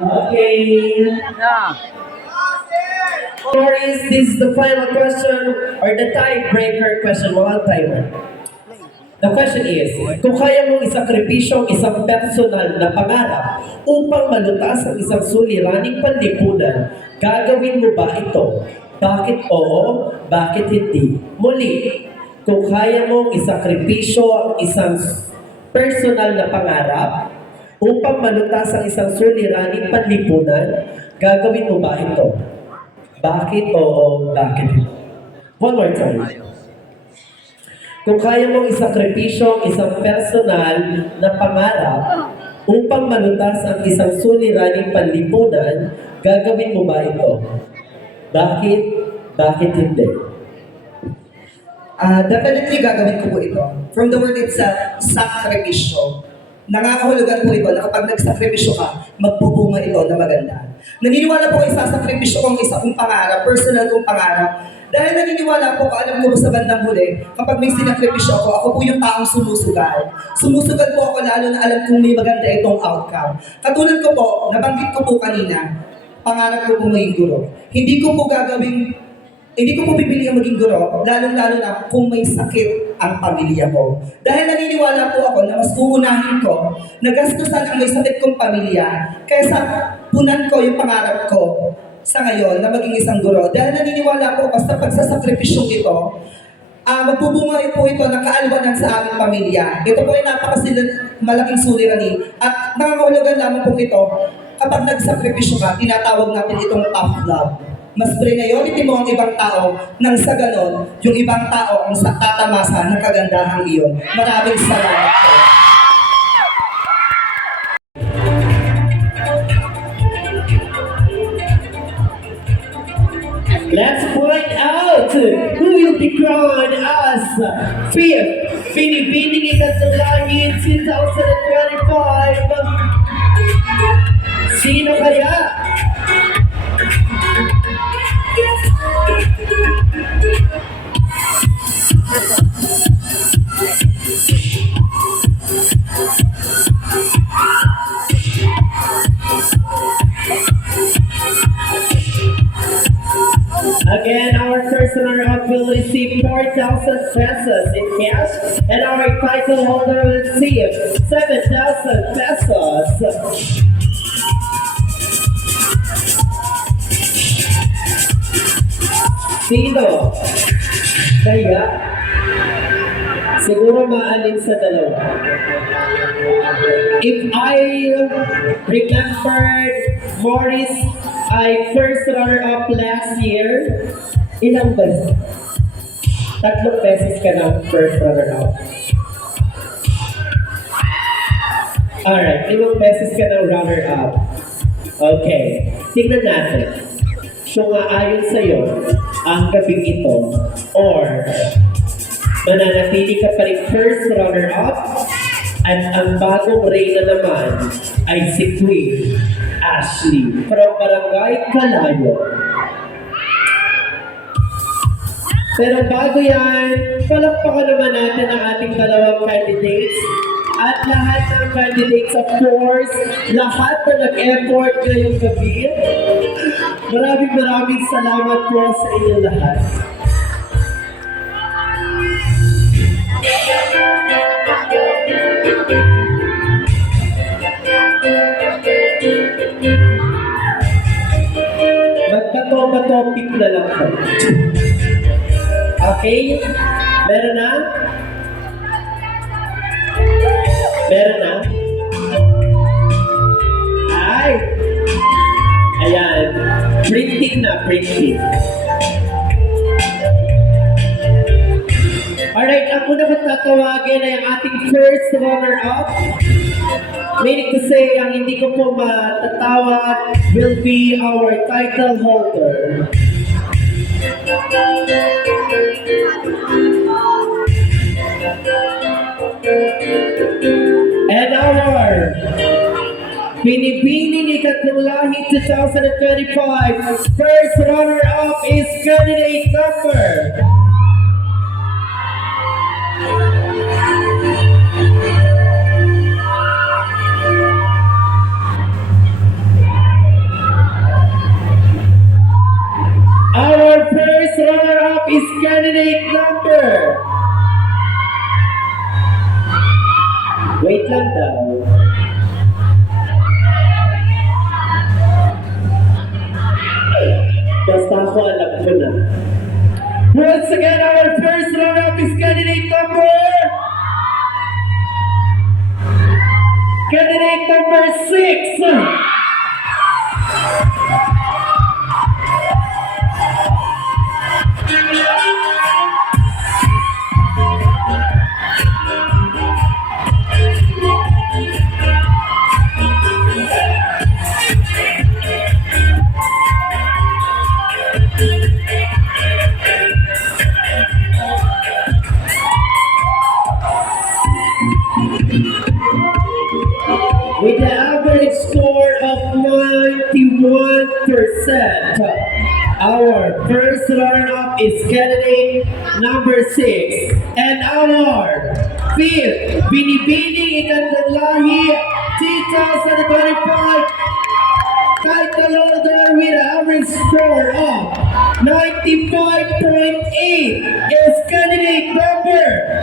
Okay. Or is this the final question or the tiebreaker question? Walang timer. The question is, kung kaya mong isakripisyo ang isang personal na pangarap upang malutas ang isang suliraning panlipunan, gagawin mo ba ito? Bakit oo? Bakit hindi? Muli, kung kaya mong isakripisyo ang isang personal na pangarap upang malutas ang isang suliraning panlipunan, gagawin mo ba ito? Bakit oo? Bakit hindi? One more time. Kung kaya mong isakripisyo ang isang personal na pangarap upang malutas ang isang suliraning panlipunan, gagawin mo ba ito? Bakit? Bakit hindi? Ah, definitely gagawin ko po ito. From the word itself, sakripisyo. Nangakahulugan po ito na kapag nagsakripisyo ka, magbubunga ito na maganda. Naniniwala po kayo sa sakripisyo kong isa kong pangarap, personal kong pangarap. Dahil naniniwala po, alam ko sa bandang huli, kapag may sinakripisyo ako, ako po yung taong sumusugal. Sumusugal po ako lalo na alam kong may maganda itong outcome. Katulad ko po, nabanggit ko po kanina, pangarap ko po maging guro. Hindi ko po gagawing hindi ko po pipili ang maging guro, lalong-lalo na kung may sakit ang pamilya ko. Dahil naniniwala po ako na mas uunahin ko na gastusan ang may sakit kong pamilya kaysa punan ko yung pangarap ko sa ngayon na maging isang guro. Dahil naniniwala po basta pagsasakripisyong ito, Ah, magbubunga rin po ito ng kaalwanan sa aming pamilya. Ito po ay napakasilang malaking suliranin. At nangangahulugan lamang po ito, kapag nagsakripisyo ka, tinatawag natin itong tough love. Mas priority mo ang ibang tao nang sa ganon, yung ibang tao ang sa tatamasa ng kagandahang iyon. Maraming salamat Let's find out who will be crowned as fifth Binibining Ikatulangin 2025. Sino kaya? Again, our runner-up will receive 4,000 pesos in cash, and our title holder will receive 7,000 pesos. Sino? Kaya? Siguro maalin sa dalawa. If I remembered Morris, I first runner-up last year, ilang beses? Tatlong beses ka ng first runner-up. Alright, ilang beses ka ng runner-up. Okay, tingnan natin. Kung aayon sa'yo ang gabing ito, or mananatili ka pa rin first runner-up, at ang bagong reyna naman ay si Queen Ashley from Barangay Kalayo. Pero bago yan, palakpakan naman natin ang ating dalawang candidates. At lahat ng candidates, of course, lahat na nag-effort ngayong gabi. Maraming maraming salamat po sa inyong lahat. Na lang po. Okay? Meron na? Meron na? Ay! Ayan. Printing na, printing. Alright, una kong tatawagin ay ang ating first runner-up. Meaning to say, ang hindi ko po matatawag will be our title holder. And our Binibining Ikatlong Lahi 2025. First runner-up is candidate number. Candidate number. Wait lang daw. Basta ako alam ko na. Once again, our first runner-up is candidate number... Candidate number six. With an average score of 91%. Our first runner-up is candidate number six. And our fifth, Binibining Ikandalahi 2025 title holder with an average score of 95.8 is candidate number